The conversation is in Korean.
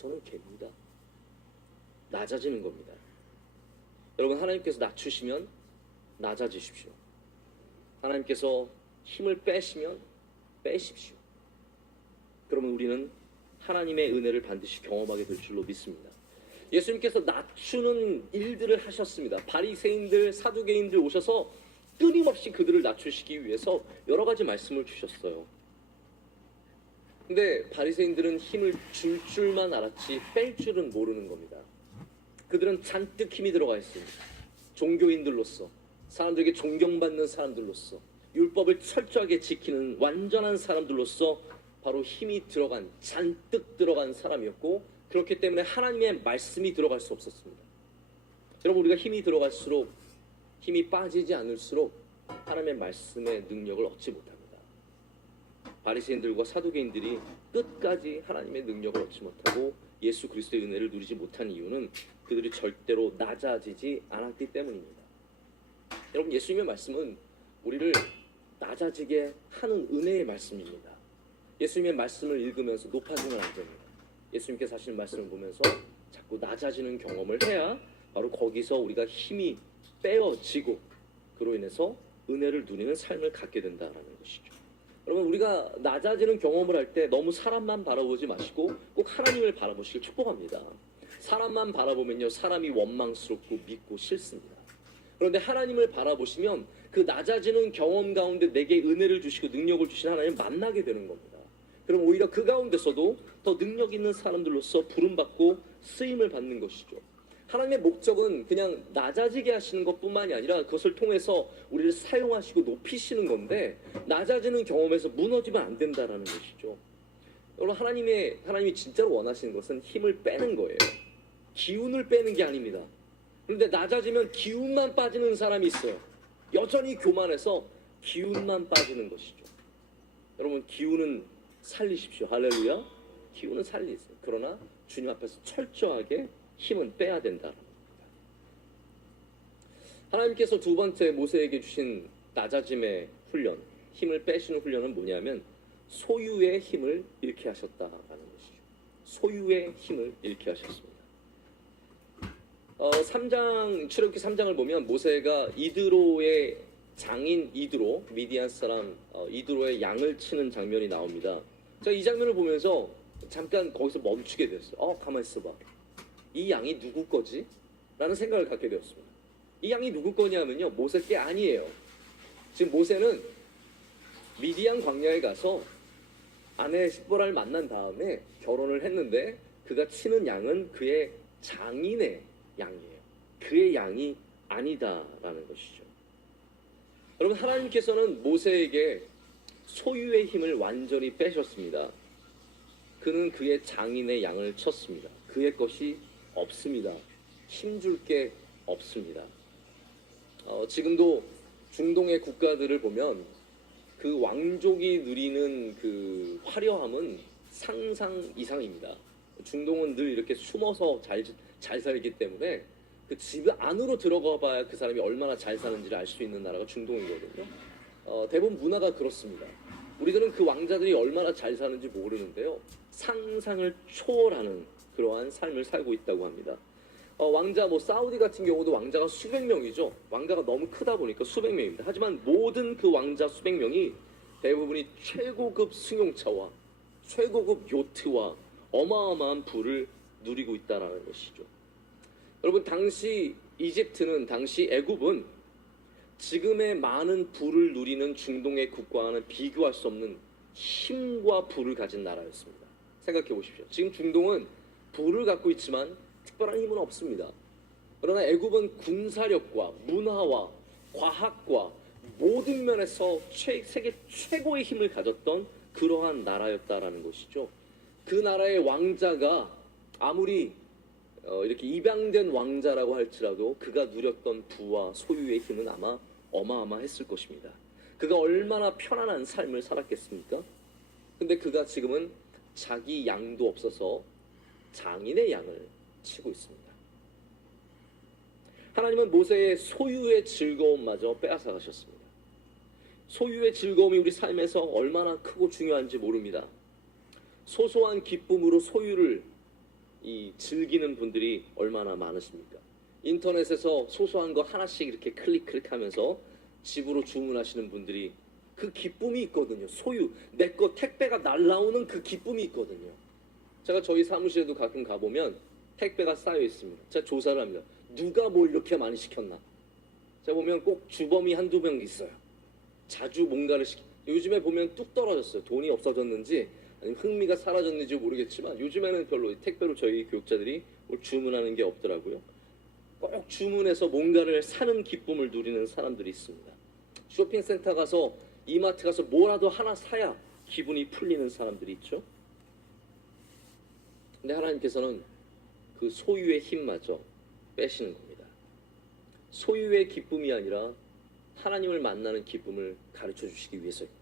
저는 개입니다. 낮아지는 겁니다. 여러분, 하나님께서 낮추시면 낮아지십시오. 하나님께서 힘을 빼시면 빼십시오. 그러면 우리는 하나님의 은혜를 반드시 경험하게 될 줄로 믿습니다. 예수님께서 낮추는 일들을 하셨습니다. 바리새인들, 사두개인들 오셔서 끊임없이 그들을 낮추시기 위해서 여러 가지 말씀을 주셨어요. 근데 바리새인들은 힘을 줄 줄만 알았지 뺄 줄은 모르는 겁니다. 그들은 잔뜩 힘이 들어가 있습니다. 종교인들로서, 사람들에게 존경받는 사람들로서, 율법을 철저하게 지키는 완전한 사람들로서 바로 힘이 들어간, 잔뜩 들어간 사람이었고, 그렇기 때문에 하나님의 말씀이 들어갈 수 없었습니다. 여러분, 우리가 힘이 들어갈수록, 힘이 빠지지 않을수록 하나님의 말씀의 능력을 얻지 못합니다. 바리새인들과 사두개인들이 끝까지 하나님의 능력을 얻지 못하고 예수 그리스도의 은혜를 누리지 못한 이유는 그들이 절대로 낮아지지 않았기 때문입니다. 여러분, 예수님의 말씀은 우리를 낮아지게 하는 은혜의 말씀입니다. 예수님의 말씀을 읽으면서 높아지면 안 됩니다. 예수님께서 하시는 말씀을 보면서 자꾸 낮아지는 경험을 해야 바로 거기서 우리가 힘이 빼어지고 그로 인해서 은혜를 누리는 삶을 갖게 된다는 것이죠. 여러분, 우리가 낮아지는 경험을 할 때 너무 사람만 바라보지 마시고 꼭 하나님을 바라보시길 축복합니다. 사람만 바라보면요, 사람이 원망스럽고 믿고 싫습니다. 그런데 하나님을 바라보시면 그 낮아지는 경험 가운데 내게 은혜를 주시고 능력을 주신 하나님을 만나게 되는 겁니다. 그럼 오히려 그 가운데서도 더 능력 있는 사람들로서 부름받고 쓰임을 받는 것이죠. 하나님의 목적은 그냥 낮아지게 하시는 것뿐만이 아니라 그것을 통해서 우리를 사용하시고 높이시는 건데, 낮아지는 경험에서 무너지면 안 된다라는 것이죠. 여러분, 하나님이 진짜로 원하시는 것은 힘을 빼는 거예요. 기운을 빼는 게 아닙니다. 그런데 낮아지면 기운만 빠지는 사람이 있어요. 여전히 교만해서 기운만 빠지는 것이죠. 여러분, 기운은 살리십시오. 할렐루야. 기운은 살리세요. 그러나 주님 앞에서 철저하게 힘은 빼야 된다는 겁니다. 하나님께서 두 번째 모세에게 주신 낮아짐의 훈련, 힘을 빼시는 훈련은 뭐냐면 소유의 힘을 잃게 하셨다라는 것이죠. 소유의 힘을 잃게 하셨습니다. 출애굽기 3장을 보면 모세가 이드로의 장인 이드로, 미디안 사람 이드로의 양을 치는 장면이 나옵니다. 제가 이 장면을 보면서 잠깐 거기서 멈추게 됐어요. 가만히 있어봐. 이 양이 누구 거지? 라는 생각을 갖게 되었습니다. 이 양이 누구 거냐면요, 모세 게 아니에요. 지금 모세는 미디안 광야에 가서 아내 십보라를 만난 다음에 결혼을 했는데 그가 치는 양은 그의 장인의 양이에요. 그의 양이 아니다라는 것이죠. 여러분, 하나님께서는 모세에게 소유의 힘을 완전히 빼셨습니다. 그는 그의 장인의 양을 쳤습니다. 그의 것이 없습니다. 힘줄 게 없습니다. 지금도 중동의 국가들을 보면 그 왕족이 누리는 그 화려함은 상상 이상입니다. 중동은 늘 이렇게 숨어서 잘 살기 때문에 그 집 안으로 들어가 봐야 그 사람이 얼마나 잘 사는지를 알 수 있는 나라가 중동이거든요. 대부분 문화가 그렇습니다. 우리들은 그 왕자들이 얼마나 잘 사는지 모르는데요, 상상을 초월하는 그러한 삶을 살고 있다고 합니다. 왕자, 사우디 같은 경우도 왕자가 수백 명이죠. 왕가가 너무 크다 보니까 수백 명입니다. 하지만 모든 그 왕자 수백 명이 대부분이 최고급 승용차와 최고급 요트와 어마어마한 부를 누리고 있다는 것이죠. 여러분, 당시 이집트는, 당시 애굽은 지금의 많은 부를 누리는 중동의 국가와는 비교할 수 없는 힘과 부를 가진 나라였습니다. 생각해 보십시오. 지금 중동은 부를 갖고 있지만 특별한 힘은 없습니다. 그러나 애굽은 군사력과 문화와 과학과 모든 면에서 세계 최고의 힘을 가졌던 그러한 나라였다라는 것이죠. 그 나라의 왕자가 아무리 이렇게 입양된 왕자라고 할지라도 그가 누렸던 부와 소유의 힘은 아마 어마어마했을 것입니다. 그가 얼마나 편안한 삶을 살았겠습니까? 근데 그가 지금은 자기 양도 없어서 장인의 양을 치고 있습니다. 하나님은 모세의 소유의 즐거움마저 빼앗아 가셨습니다. 소유의 즐거움이 우리 삶에서 얼마나 크고 중요한지 모릅니다. 소소한 기쁨으로 소유를 이 즐기는 분들이 얼마나 많으십니까? 인터넷에서 소소한 거 하나씩 이렇게 클릭하면서 집으로 주문하시는 분들이 그 기쁨이 있거든요. 소유, 내 거 택배가 날라오는 그 기쁨이 있거든요. 제가 저희 사무실에도 가끔 가보면 택배가 쌓여 있습니다. 제가 조사를 합니다. 누가 뭘 이렇게 많이 시켰나? 제가 보면 꼭 주범이 한두 명 있어요. 자주 뭔가를 요즘에 보면 뚝 떨어졌어요. 돈이 없어졌는지 아니면 흥미가 사라졌는지 모르겠지만 요즘에는 별로 택배로 저희 교육자들이 뭘 주문하는 게 없더라고요. 꼭 주문해서 뭔가를 사는 기쁨을 누리는 사람들이 있습니다. 쇼핑센터 가서 이마트 가서 뭐라도 하나 사야 기분이 풀리는 사람들이 있죠. 근데 하나님께서는 그 소유의 힘마저 빼시는 겁니다. 소유의 기쁨이 아니라 하나님을 만나는 기쁨을 가르쳐 주시기 위해서입니다.